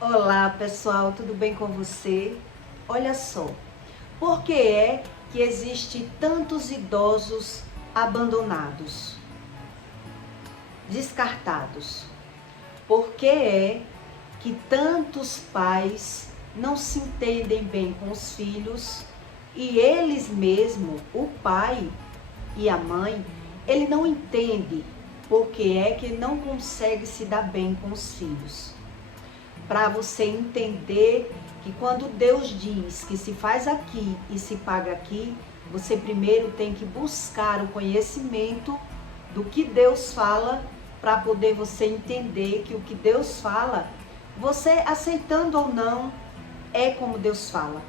Olá pessoal, tudo bem com você? Olha só, por que é que existe tantos idosos abandonados, descartados? Por que é que tantos pais não se entendem bem com os filhos e eles mesmos, o pai e a mãe, ele não entende por que é que não consegue se dar bem com os filhos? Para você entender que quando Deus diz que se faz aqui e se paga aqui, você primeiro tem que buscar o conhecimento do que Deus fala, para poder você entender que o que Deus fala, você aceitando ou não, é como Deus fala.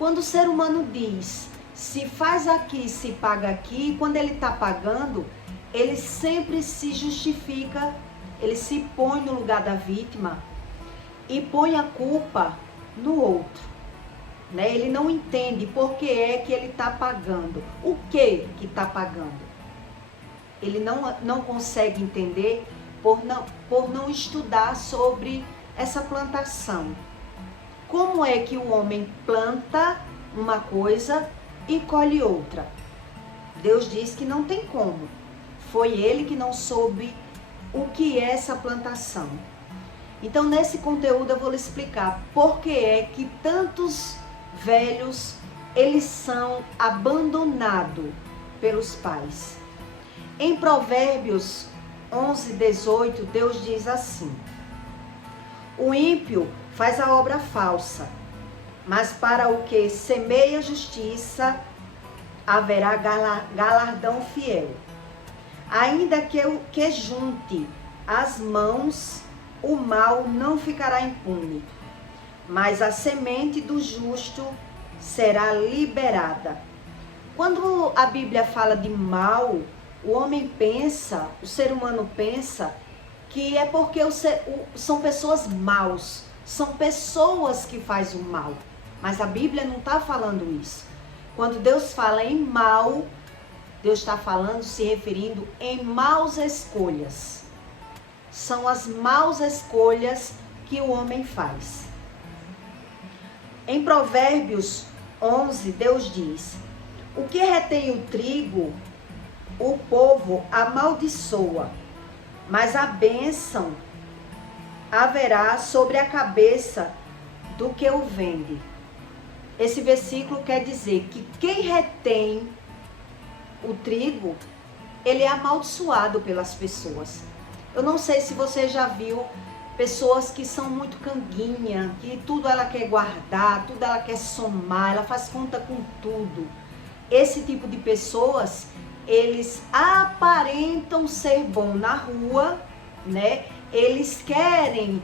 Quando o ser humano diz, se faz aqui, se paga aqui, quando ele está pagando, ele sempre se justifica, ele se põe no lugar da vítima e põe a culpa no outro, né? Ele não entende por que é que ele está pagando, o que está pagando. Ele não consegue entender por não estudar sobre essa plantação. Como é que o homem planta uma coisa e colhe outra? Deus diz que não tem como. Foi ele que não soube o que é essa plantação. Então, nesse conteúdo eu vou lhe explicar por que é que tantos velhos, eles são abandonados pelos pais. Em Provérbios 11:18, Deus diz assim: o ímpio faz a obra falsa, mas para o que semeia justiça, haverá galardão fiel. Ainda que junte as mãos, o mal não ficará impune, mas a semente do justo será liberada. Quando a Bíblia fala de mal, o homem pensa, o ser humano pensa que é porque são pessoas maus, são pessoas que fazem o mal. Mas a Bíblia não está falando isso. Quando Deus fala em mal, Deus está falando, se referindo em maus escolhas. São as maus escolhas que o homem faz. Em Provérbios 11, Deus diz: o que retém o trigo, o povo amaldiçoa, mas a bênção haverá sobre a cabeça do que o vende. Esse versículo quer dizer que quem retém o trigo, ele é amaldiçoado pelas pessoas. Eu não sei se você já viu pessoas que são muito canguinha, que tudo ela quer guardar, tudo ela quer somar, ela faz conta com tudo. Esse tipo de pessoas, eles aparentam ser bom na rua, né? Eles querem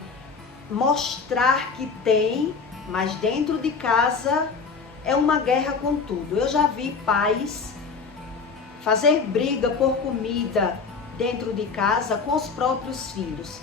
mostrar que tem, mas dentro de casa é uma guerra com tudo. Eu já vi pais fazer briga por comida dentro de casa com os próprios filhos.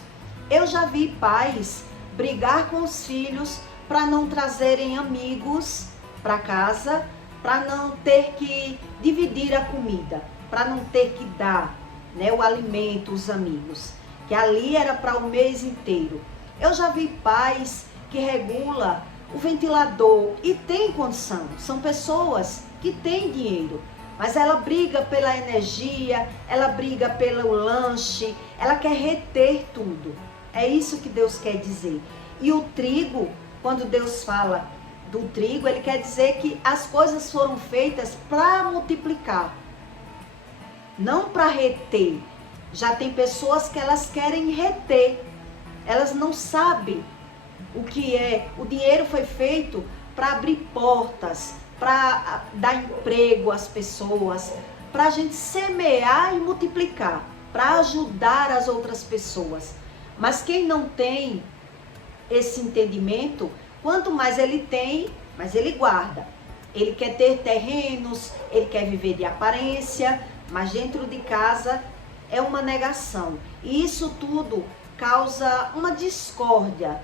Eu já vi pais brigar com os filhos para não trazerem amigos para casa, para não ter que dividir a comida, para não ter que dar, né, o alimento, os amigos, que ali era para o mês inteiro. Eu já vi pais que regulam o ventilador e tem condição, são pessoas que têm dinheiro, mas ela briga pela energia, ela briga pelo lanche, ela quer reter tudo. É isso que Deus quer dizer. E o trigo, quando Deus fala do trigo, ele quer dizer que as coisas foram feitas para multiplicar, não para reter. Já tem pessoas que elas querem reter, elas não sabem o que é. O dinheiro foi feito para abrir portas, para dar emprego às pessoas, para a gente semear e multiplicar, para ajudar as outras pessoas. Mas quem não tem esse entendimento, quanto mais ele tem, mais ele guarda. Ele quer ter terrenos, ele quer viver de aparência, mas dentro de casa é uma negação. E isso tudo causa uma discórdia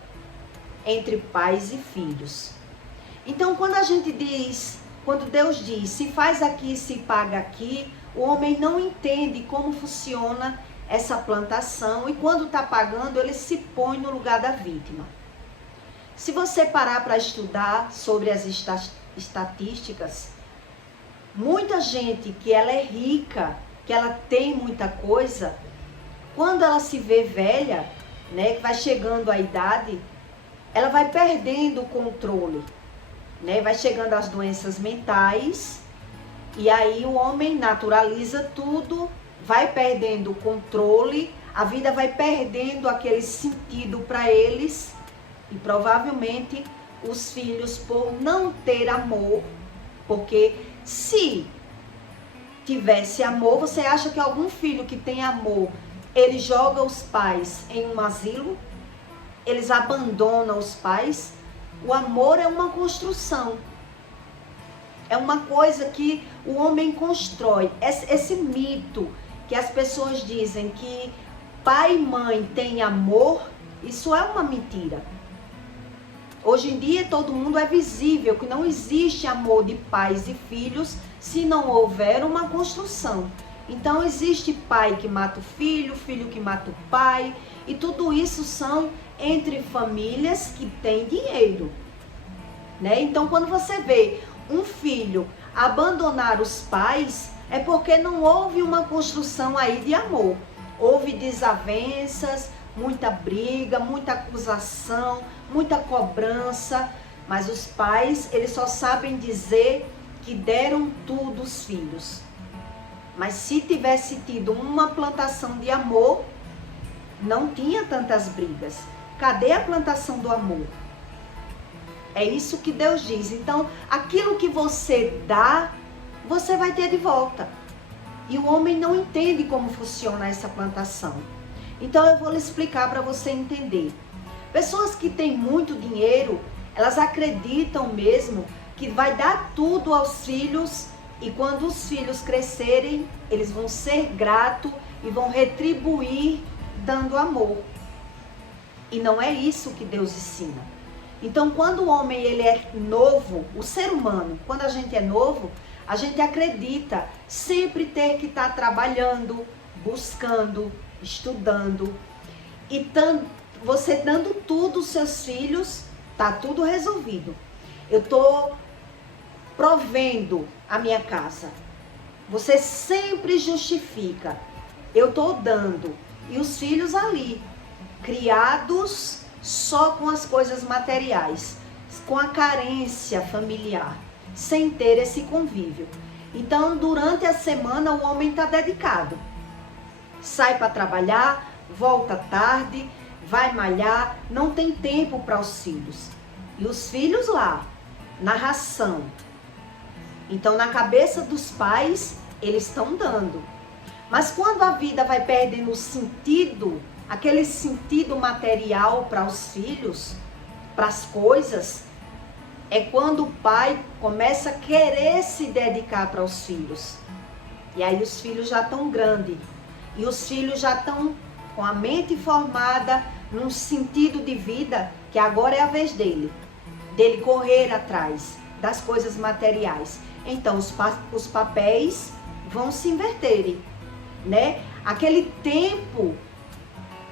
entre pais e filhos. Então, quando Deus diz, se faz aqui, se paga aqui, o homem não entende como funciona essa plantação e quando está pagando, ele se põe no lugar da vítima. Se você parar para estudar sobre as estatísticas, muita gente que ela é rica, que ela tem muita coisa, quando ela se vê velha, né, que vai chegando a idade, ela vai perdendo o controle, né, vai chegando as doenças mentais, e aí o homem naturaliza tudo, vai perdendo o controle, a vida vai perdendo aquele sentido para eles, e provavelmente os filhos, por não ter amor, porque se tivesse amor, você acha que algum filho que tem amor, ele joga os pais em um asilo? Eles abandonam os pais? O amor é uma construção. É uma coisa que o homem constrói. Esse mito que as pessoas dizem que pai e mãe têm amor, isso é uma mentira. Hoje em dia todo mundo é visível que não existe amor de pais e filhos se não houver uma construção. Então existe pai que mata o filho, filho que mata o pai, e tudo isso são entre famílias que têm dinheiro, né? Então quando você vê um filho abandonar os pais, é porque não houve uma construção aí de amor. Houve desavenças, muita briga, muita acusação, muita cobrança, mas os pais, eles só sabem dizer que deram tudo aos filhos. Mas se tivesse tido uma plantação de amor, não tinha tantas brigas. Cadê a plantação do amor? É isso que Deus diz. Então, aquilo que você dá, você vai ter de volta. E o homem não entende como funciona essa plantação. Então, eu vou lhe explicar para você entender. Pessoas que têm muito dinheiro, elas acreditam mesmo que vai dar tudo aos filhos, e quando os filhos crescerem, eles vão ser gratos e vão retribuir dando amor. E não é isso que Deus ensina. Então, quando o homem ele é novo, o ser humano, quando a gente é novo, a gente acredita sempre ter que estar trabalhando, buscando, estudando. E você dando tudo aos seus filhos, tá tudo resolvido. Eu tô provendo a minha casa. Você sempre justifica. Eu tô dando. E os filhos ali, criados só com as coisas materiais, com a carência familiar, sem ter esse convívio. Então, durante a semana, o homem está dedicado. Sai para trabalhar, volta tarde, vai malhar, não tem tempo para os filhos. E os filhos lá, na ração. Então, na cabeça dos pais, eles estão dando. Mas quando a vida vai perdendo o sentido, aquele sentido material para os filhos, para as coisas, é quando o pai começa a querer se dedicar para os filhos. E aí os filhos já estão grandes. E os filhos já estão com a mente formada num sentido de vida que agora é a vez dele correr atrás das coisas materiais. Então os papéis vão se inverterem, né? Aquele tempo,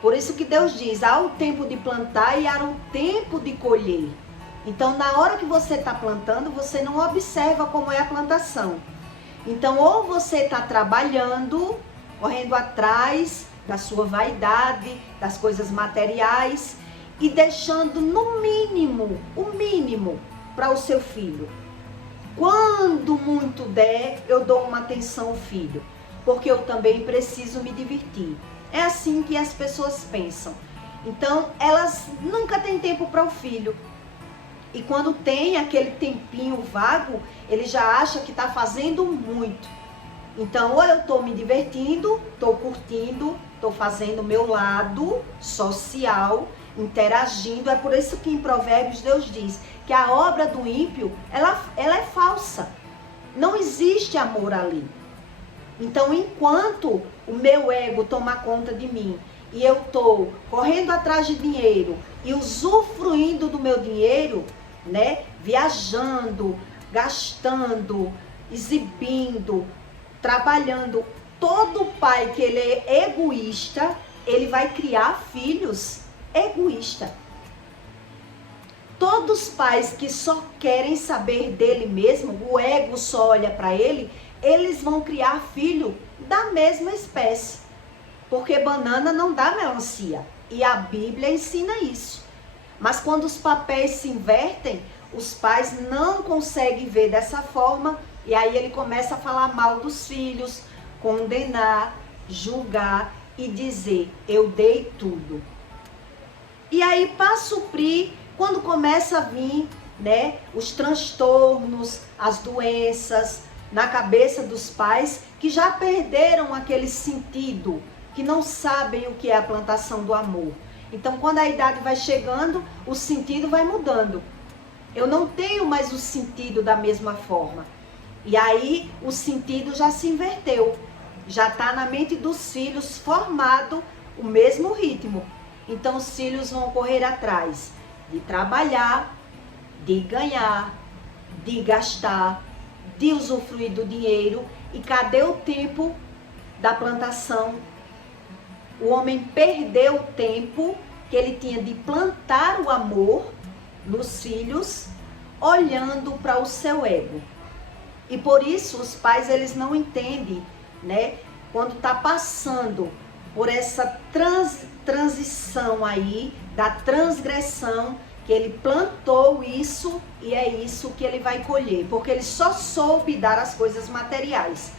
por isso que Deus diz, há o tempo de plantar e há o tempo de colher. Então, na hora que você está plantando, você não observa como é a plantação. Então, ou você está trabalhando, correndo atrás da sua vaidade, das coisas materiais, e deixando no mínimo, o mínimo para o seu filho. Quando muito der, eu dou uma atenção ao filho, porque eu também preciso me divertir. É assim que as pessoas pensam. Então, elas nunca têm tempo para o filho. E quando tem aquele tempinho vago, ele já acha que está fazendo muito. Então, ou eu estou me divertindo, estou curtindo, estou fazendo o meu lado social, interagindo. É por isso que em Provérbios Deus diz que a obra do ímpio, ela é falsa. Não existe amor ali. Então, enquanto o meu ego toma conta de mim e eu estou correndo atrás de dinheiro e usufruindo do meu dinheiro, né, viajando, gastando, exibindo, trabalhando, todo pai que ele é egoísta, ele vai criar filhos egoístas. todos os pais que só querem saber dele mesmo, o ego só olha para ele, eles vão criar filho da mesma espécie. Porque banana não dá melancia. E a Bíblia ensina isso. Mas quando os papéis se invertem, os pais não conseguem ver dessa forma. E aí ele começa a falar mal dos filhos, condenar, julgar e dizer, eu dei tudo. E aí para suprir, quando começa a vir, né, os transtornos, as doenças na cabeça dos pais que já perderam aquele sentido, que não sabem o que é a plantação do amor. Então, quando a idade vai chegando, o sentido vai mudando. Eu não tenho mais o sentido da mesma forma. E aí, o sentido já se inverteu. Já está na mente dos filhos formado o mesmo ritmo. Então, os filhos vão correr atrás de trabalhar, de ganhar, de gastar, de usufruir do dinheiro. E cadê o tempo da plantação? O homem perdeu o tempo que ele tinha de plantar o amor nos filhos, olhando para o seu ego. E por isso os pais, eles não entendem, né? Quando está passando por essa transição aí, da transgressão, que ele plantou isso e é isso que ele vai colher. Porque ele só soube dar as coisas materiais.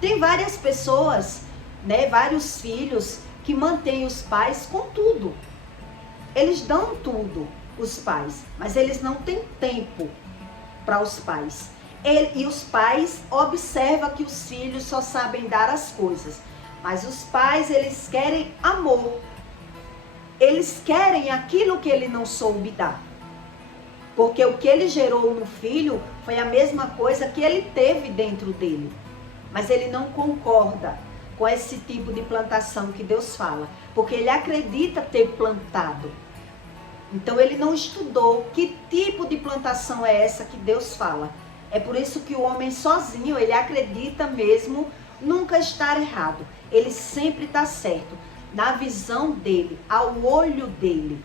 Tem várias pessoas, né? Vários filhos que mantêm os pais com tudo. Eles dão tudo, os pais, mas eles não têm tempo para os pais. E os pais observam que os filhos só sabem dar as coisas, mas os pais, eles querem amor. Eles querem aquilo que ele não soube dar. Porque o que ele gerou no filho foi a mesma coisa que ele teve dentro dele. Mas ele não concorda com esse tipo de plantação que Deus fala, porque ele acredita ter plantado. Então ele não estudou que tipo de plantação é essa que Deus fala. É por isso que o homem sozinho, ele acredita mesmo nunca estar errado. Ele sempre está certo, na visão dele, ao olho dele.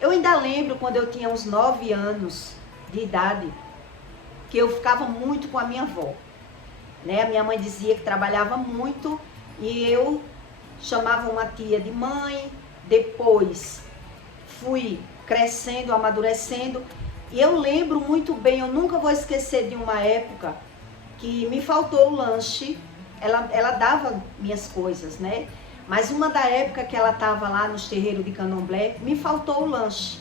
Eu ainda lembro quando eu tinha uns 9 anos de idade, que eu ficava muito com a minha avó. Né? A minha mãe dizia que trabalhava muito e eu chamava uma tia de mãe. Depois fui crescendo, amadurecendo. E eu lembro muito bem, eu nunca vou esquecer de uma época que me faltou o lanche. Ela dava minhas coisas, né? Mas uma da época que ela estava lá nos terreiros de Candomblé, me faltou o lanche.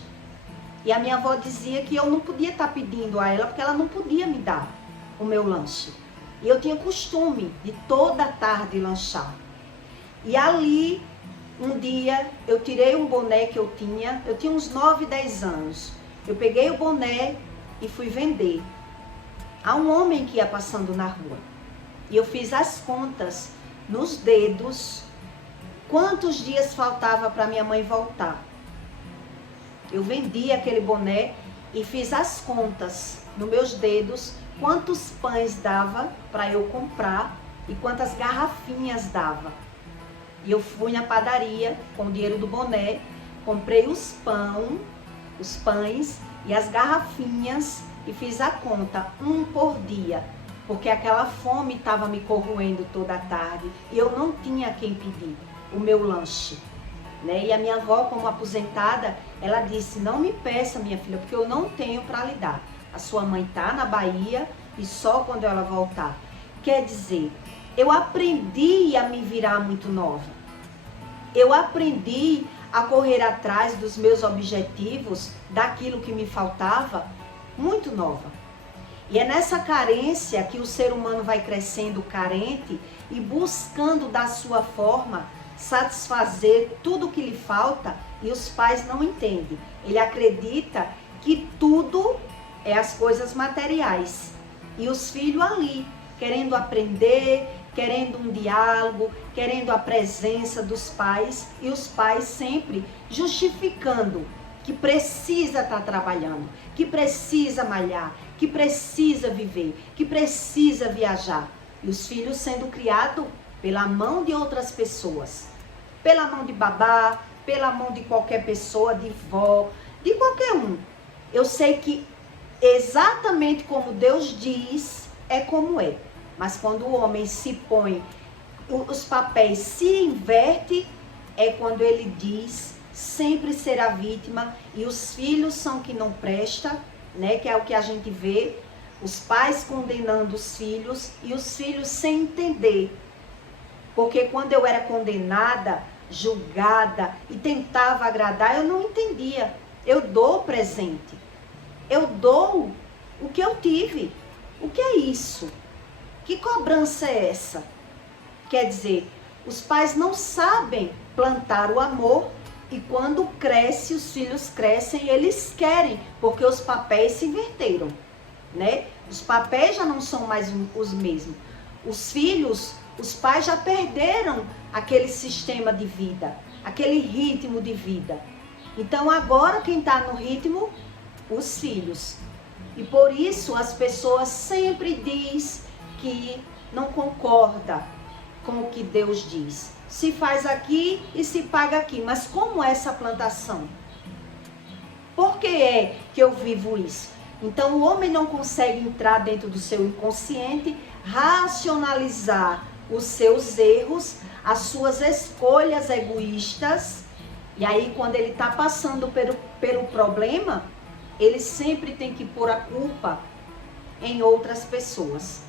E a minha avó dizia que eu não podia estar pedindo a ela, porque ela não podia me dar o meu lanche. E eu tinha costume de toda tarde lanchar. E ali, um dia, eu tirei um boné que eu tinha uns 9, 10 anos. Eu peguei o boné e fui vender a um homem que ia passando na rua. E eu fiz as contas nos dedos, quantos dias faltava para minha mãe voltar. Eu vendi aquele boné e fiz as contas nos meus dedos, quantos pães dava para eu comprar e quantas garrafinhas dava. E eu fui na padaria com o dinheiro do boné, comprei os pães e as garrafinhas e fiz a conta, 1 por dia, porque aquela fome estava me corroendo toda a tarde e eu não tinha quem pedir o meu lanche. Né? E a minha avó, como aposentada, ela disse, não me peça, minha filha, porque eu não tenho para lhe dar. A sua mãe está na Bahia e só quando ela voltar. Quer dizer, eu aprendi a me virar muito nova. Eu aprendi a correr atrás dos meus objetivos, daquilo que me faltava, muito nova. E é nessa carência que o ser humano vai crescendo carente e buscando da sua forma satisfazer tudo o que lhe falta, e os pais não entendem. Ele acredita que tudo é as coisas materiais. E os filhos ali, querendo aprender, querendo um diálogo, querendo a presença dos pais, e os pais sempre justificando que precisa estar trabalhando, que precisa malhar, que precisa viver, que precisa viajar. E os filhos sendo criados pela mão de outras pessoas, pela mão de babá, pela mão de qualquer pessoa, de vó, de qualquer um. Eu sei que exatamente como Deus diz, é como é. Mas quando o homem se põe, os papéis se invertem, é quando ele diz sempre será vítima e os filhos são que não presta, né? Que é o que a gente vê, os pais condenando os filhos e os filhos sem entender. Porque quando eu era condenada, julgada e tentava agradar, eu não entendia. Eu dou presente. Eu dou o que eu tive. O que é isso? Que cobrança é essa? Quer dizer, os pais não sabem plantar o amor e quando cresce, os filhos crescem, eles querem, porque os papéis se inverteram, né? Os papéis já não são mais os mesmos. Os filhos, os pais já perderam aquele sistema de vida, aquele ritmo de vida. Então agora quem está no ritmo? Os filhos. E por isso as pessoas sempre dizem que não concorda com o que Deus diz. Se faz aqui e se paga aqui. Mas como é essa plantação? Por que é que eu vivo isso? Então o homem não consegue entrar dentro do seu inconsciente, racionalizar os seus erros, as suas escolhas egoístas. E aí quando ele está passando pelo problema, ele sempre tem que pôr a culpa em outras pessoas.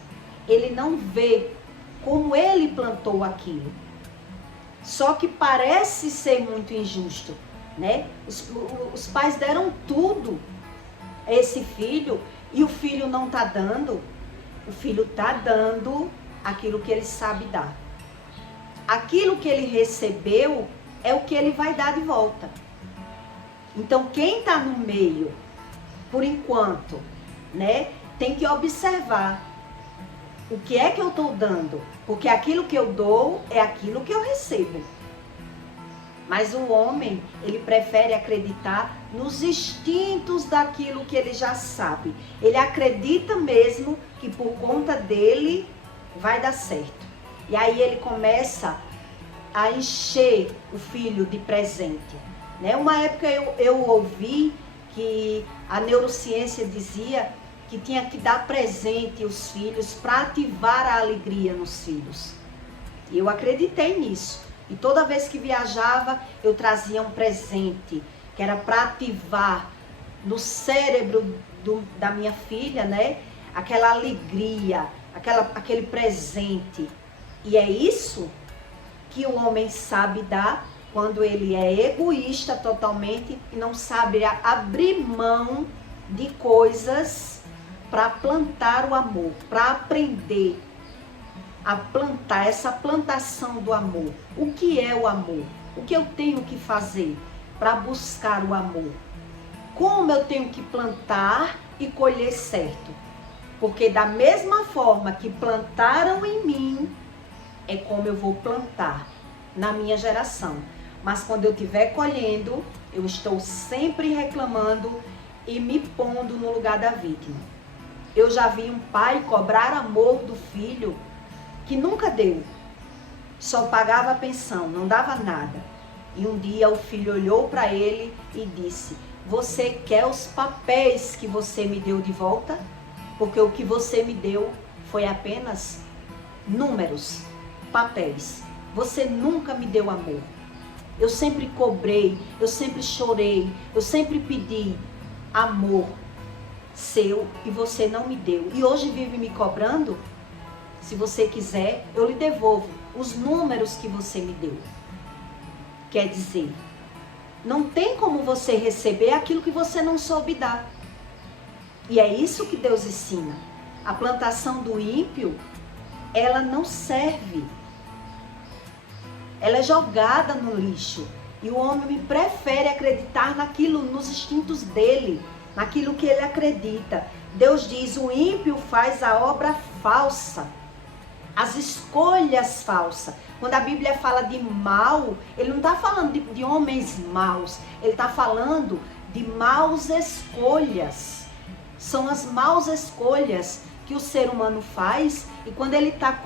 Ele não vê como ele plantou aquilo. Só que parece ser muito injusto, né? Os pais deram tudo a esse filho e o filho não está dando. O filho está dando aquilo que ele sabe dar. Aquilo que ele recebeu é o que ele vai dar de volta. Então quem está no meio, por enquanto, né, tem que observar o que é que eu estou dando, porque aquilo que eu dou é aquilo que eu recebo. Mas o homem, ele prefere acreditar nos instintos daquilo que ele já sabe. Ele acredita mesmo que por conta dele vai dar certo. E aí ele começa a encher o filho de presente, né? Uma época eu ouvi que a neurociência dizia que tinha que dar presente aos filhos para ativar a alegria nos filhos. E eu acreditei nisso. E toda vez que viajava, eu trazia um presente, que era para ativar no cérebro da minha filha, né? Aquela alegria, aquele presente. E é isso que o homem sabe dar quando ele é egoísta totalmente e não sabe abrir mão de coisas para plantar o amor, para aprender a plantar essa plantação do amor. O que é o amor? O que eu tenho que fazer para buscar o amor? Como eu tenho que plantar e colher certo? Porque da mesma forma que plantaram em mim, é como eu vou plantar na minha geração. Mas quando eu estiver colhendo, eu estou sempre reclamando e me pondo no lugar da vítima. Eu já vi um pai cobrar amor do filho que nunca deu. Só pagava a pensão, não dava nada. E um dia o filho olhou para ele e disse: "Você quer os papéis que você me deu de volta? Porque o que você me deu foi apenas números, papéis. Você nunca me deu amor. Eu sempre cobrei, eu sempre chorei, eu sempre pedi amor seu e você não me deu. E hoje vive me cobrando? Se você quiser, eu lhe devolvo os números que você me deu." Quer dizer, não tem como você receber aquilo que você não soube dar. E é isso que Deus ensina. A plantação do ímpio, ela não serve. Ela é jogada no lixo. E o homem prefere acreditar naquilo, nos instintos dele, naquilo que ele acredita. Deus diz: o ímpio faz a obra falsa, as escolhas falsas. Quando a Bíblia fala de mal, ele não está falando de homens maus, ele está falando de maus escolhas. São as maus escolhas que o ser humano faz, e quando ele está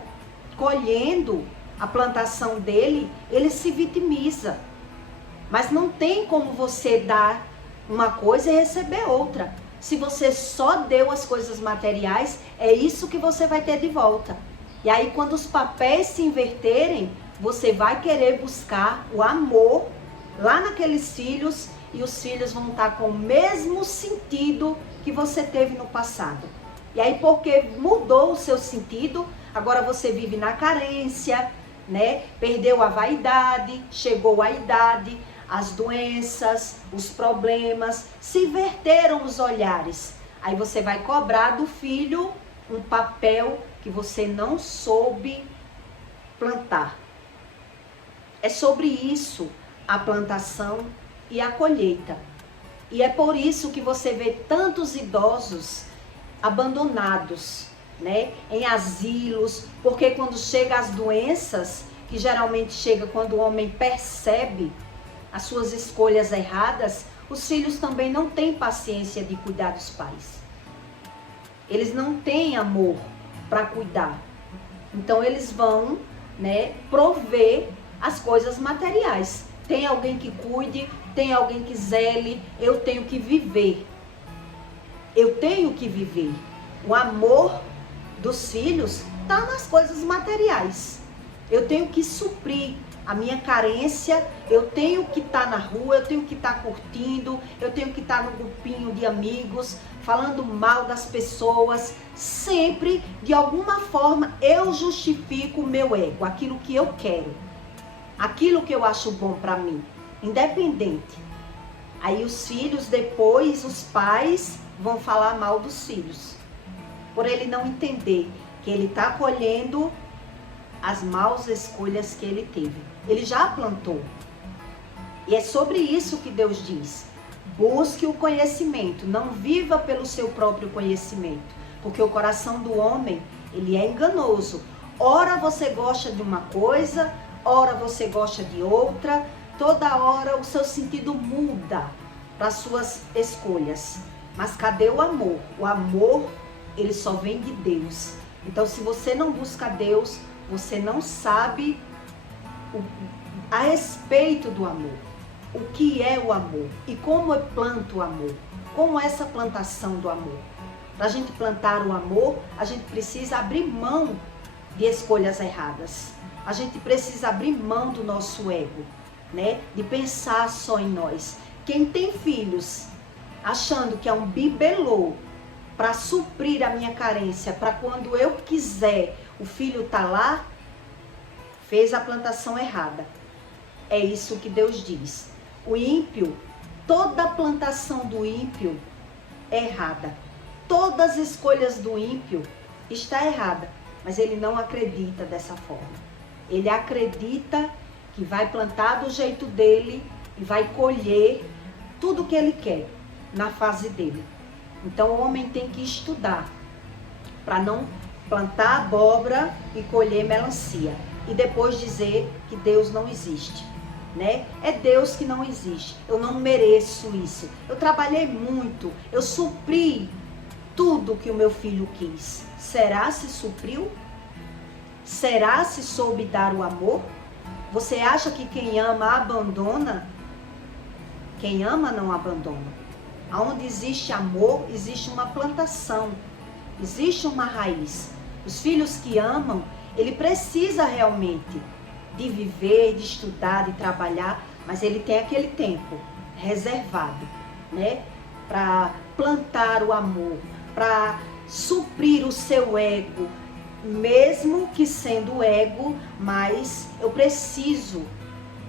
colhendo a plantação dele, ele se vitimiza. Mas não tem como você dar Uma coisa é receber outra. Se você só deu as coisas materiais, é isso que você vai ter de volta. E aí, quando os papéis se inverterem, você vai querer buscar o amor lá naqueles filhos, e os filhos vão estar com o mesmo sentido que você teve no passado. E aí, porque mudou o seu sentido, agora você vive na carência, né? Perdeu a vaidade, chegou a idade, as doenças, os problemas, se inverteram os olhares. Aí você vai cobrar do filho um papel que você não soube plantar. É sobre isso a plantação e a colheita. E é por isso que você vê tantos idosos abandonados, né, em asilos, porque quando chega as doenças, que geralmente chega quando o homem percebe as suas escolhas erradas, os filhos também não têm paciência de cuidar dos pais. Eles não têm amor para cuidar. Então eles vão, né, prover as coisas materiais. Tem alguém que cuide, tem alguém que zele, eu tenho que viver. Eu tenho que viver. O amor dos filhos está nas coisas materiais. Eu tenho que suprir a minha carência, eu tenho que estar na rua, eu tenho que estar curtindo, eu tenho que estar no grupinho de amigos, falando mal das pessoas. Sempre, de alguma forma, eu justifico o meu ego, aquilo que eu quero, aquilo que eu acho bom para mim, independente. Aí os filhos, depois, os pais vão falar mal dos filhos, por ele não entender que ele está colhendo as maus escolhas que ele teve. Ele já plantou. E é sobre isso que Deus diz: busque o conhecimento, não viva pelo seu próprio conhecimento, porque o coração do homem, ele é enganoso. Ora você gosta de uma coisa, ora você gosta de outra, toda hora o seu sentido muda para as suas escolhas. Mas cadê o amor? O amor, ele só vem de Deus. Então, se você não busca Deus, você não sabe a respeito do amor. O que é o amor e como eu planto o amor. Como é essa plantação do amor. Para a gente plantar o amor, a gente precisa abrir mão de escolhas erradas. A gente precisa abrir mão do nosso ego, né? De pensar só em nós. Quem tem filhos achando que é um bibelô para suprir a minha carência, para quando eu quiser o filho tá lá, fez a plantação errada. É isso que Deus diz. O ímpio, toda a plantação do ímpio é errada. Todas as escolhas do ímpio está errada, mas ele não acredita dessa forma. Ele acredita que vai plantar do jeito dele e vai colher tudo o que ele quer na fase dele. Então o homem tem que estudar para não plantar abóbora e colher melancia e depois dizer que Deus não existe, né? É Deus que não existe. Eu não mereço isso. Eu trabalhei muito, eu supri tudo que o meu filho quis. Será se supriu? Será se soube dar o amor? Você acha que quem ama abandona? Quem ama não abandona. Onde existe amor, existe uma plantação, existe uma raiz. Os filhos que amam, ele precisa realmente de viver, de estudar, de trabalhar, mas ele tem aquele tempo reservado, né? Para plantar o amor, para suprir o seu ego, mesmo que sendo ego, mas eu preciso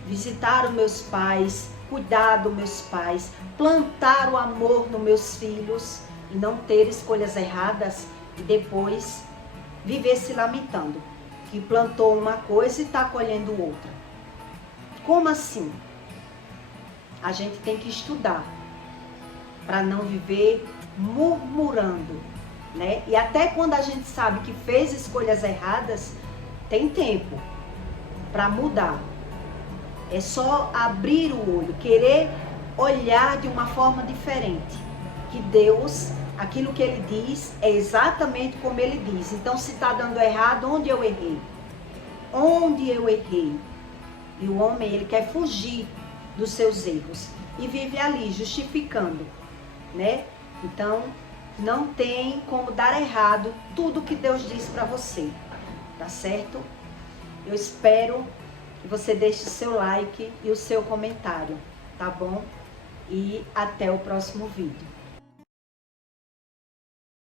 visitar os meus pais, cuidar dos meus pais, plantar o amor nos meus filhos e não ter escolhas erradas e depois viver se lamentando que plantou uma coisa e está colhendo outra. Como assim? A gente tem que estudar para não viver murmurando, né? E até quando a gente sabe que fez escolhas erradas, tem tempo para mudar. É só abrir o olho, querer olhar de uma forma diferente. Que Deus, aquilo que Ele diz, é exatamente como Ele diz. Então, se está dando errado, onde eu errei? Onde eu errei? E o homem, ele quer fugir dos seus erros. e vive ali justificando, né? Então, não tem como dar errado tudo que Deus diz para você, tá certo? Eu espero que você deixe o seu like e o seu comentário, tá bom? E até o próximo vídeo.